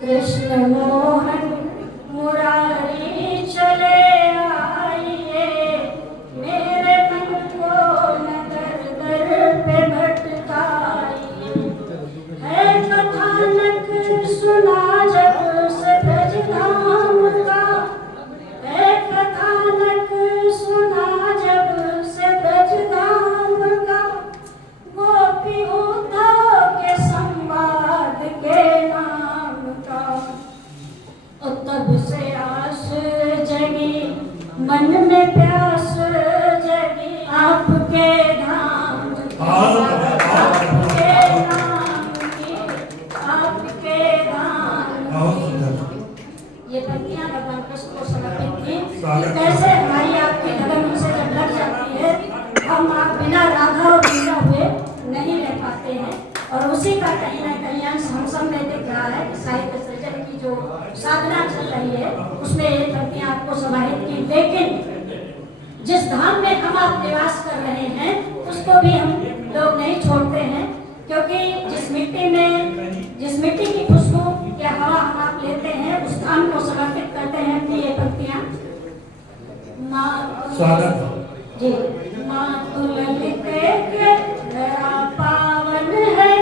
कृष्ण मोहन मुरारी चले आइए, मेरे मन को नगर दर पे भटकाइए। है कथानक सुना जब से ब्रजधाम का, है कथानक सुना जब से ब्रजधाम का, गोपी उद्धव के संवाद के नाम का। और तब से आस जगी मन में प्यास जगी, आपके धाम की, आपके नाम की, आपके धाम की। ये पंक्तियां भगवान कृष्ण को समर्पित थी कि कैसे हमारी आपकी लगन उनसे जब लग जाती है, हम आप बिना राधा और बिना हुए नहीं रह पाते हैं। और उसी का कहीं ना कहीं अंश हम सब में दिख रहा है कि साहित्य सृजन की जो साधना चल रही है उसमें ये पंक्तियां आपको समाहित की। लेकिन जिस धाम में हम आप निवास कर रहे हैं उसको भी हम लोग नहीं छोड़ते हैं, क्योंकि जिस मिट्टी की खुशबू या हवा हम आप लेते हैं उस धाम को समर्पित करते हैं अपनी ये पंक्तियां। स्वागत जी। माँ तुललित के धरा पावन है,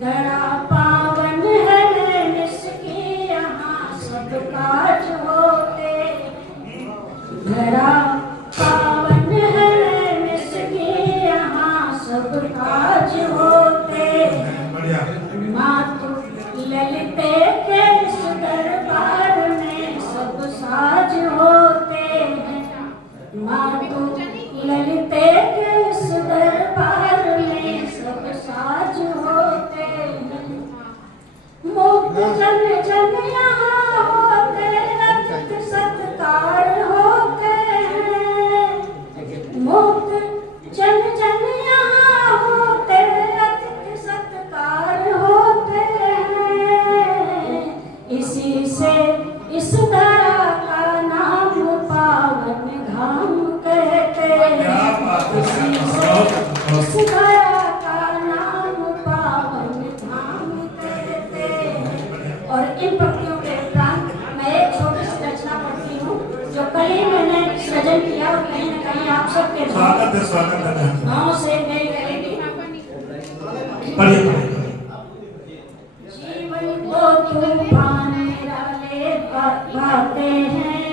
धरा पावन है निसकी यहाँ सब काज होते, धरा पावन है निसकी यहाँ सब काज होते। माँ तुललित के इस दरबार में सब साज होते हैं, माँ तुललित के इस दरबार में सब साज होते हैं। मुक्त जन जन यहाँ होते, अतिथि सत्कार होते हैं। मुक्त जन जन यहाँ होते, अतिथि सत्कार होते हैं। इसी से इस धरा का नाम पावन धाम कहते हैं। इसी से इस धरा का नाम पावन धाम कहते हैं। और इन पंक्तियों के उपरांत मैं एक छोटी सी रचना पढ़ती हूँ जो कल ही मैंने सृजन किया और कहीं न कहीं आप सबके भाव से मेरी करेगी। जीवन को तूफान निराले भाते हैं,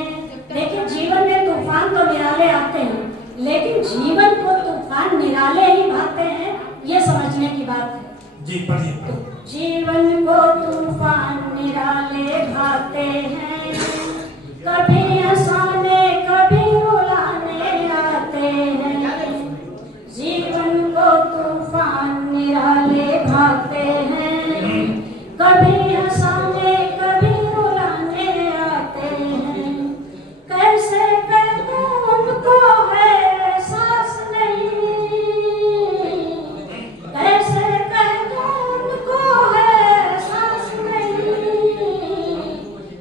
लेकिन जीवन में तूफान तो निराले आते हैं, लेकिन जीवन को तूफान निराले ही भाते हैं, ये समझने की बात है जी। पढ़िए। जीवन को तूफान निराले भाते हैं, कभी हंसाने कभी रुलाने आते हैं। जीवन को तूफान निराले भाते हैं, कभी हंसाने कभी रुलाने आते हैं। कैसे कहूं उनको है एहसास नहीं, कैसे कहूं उनको है एहसास नहीं।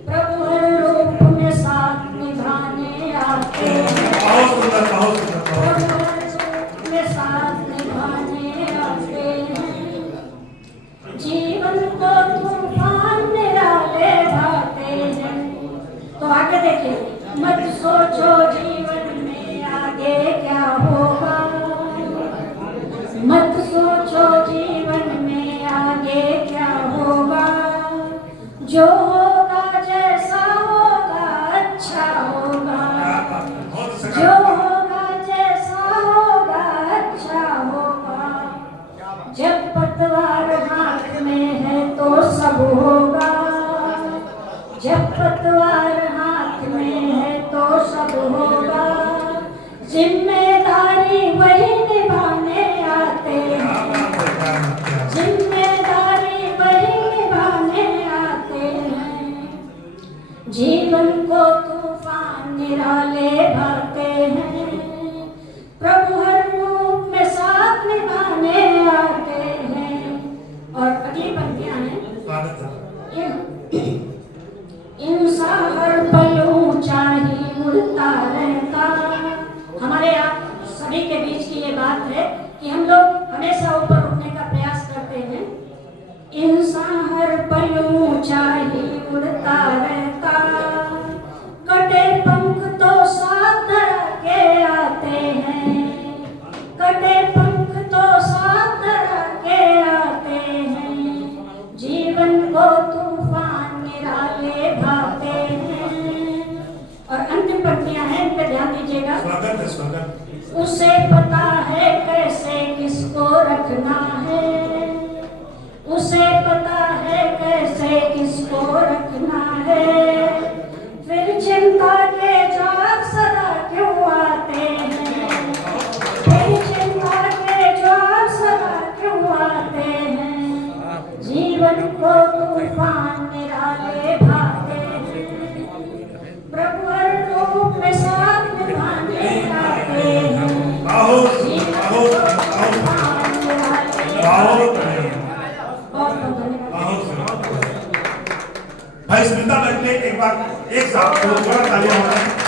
प्रभु हर रूप में साथ निभाने आते हैं, प्रभु हर रूप में साथ निभाने आते हैं। जीवन को तूफान निराले भाते हैं। तो आगे देखिए। मत सोचो जीवन में आगे क्या होगा, मत सोचो जीवन में आगे क्या होगा। जो होगा जैसा होगा अच्छा होगा, जो होगा जैसा होगा अच्छा होगा। जब पतवार हाथ में है तो सब होगा, जब पतवार हाथ में है तो सब होगा। जिम्मेदारी वही निभाने आते हैं, जिम्मेदारी वही निभाने आते हैं। उसे पता है कैसे किसको रखना है, उसे पता है कैसे किसको रखना है। फिर चिंता के जवाब सदा क्यों आते हैं, फिर चिंता के जवाब सदा क्यों आते हैं। जीवन को तूफान निराले भाते हैं, प्रभु हर रूप में साथ निभाने आते हैं। जीवन को तूफान निराले भाते हैं। भाई स्मिता बैठ के एक बार एक साथ तालियां हो रहा है।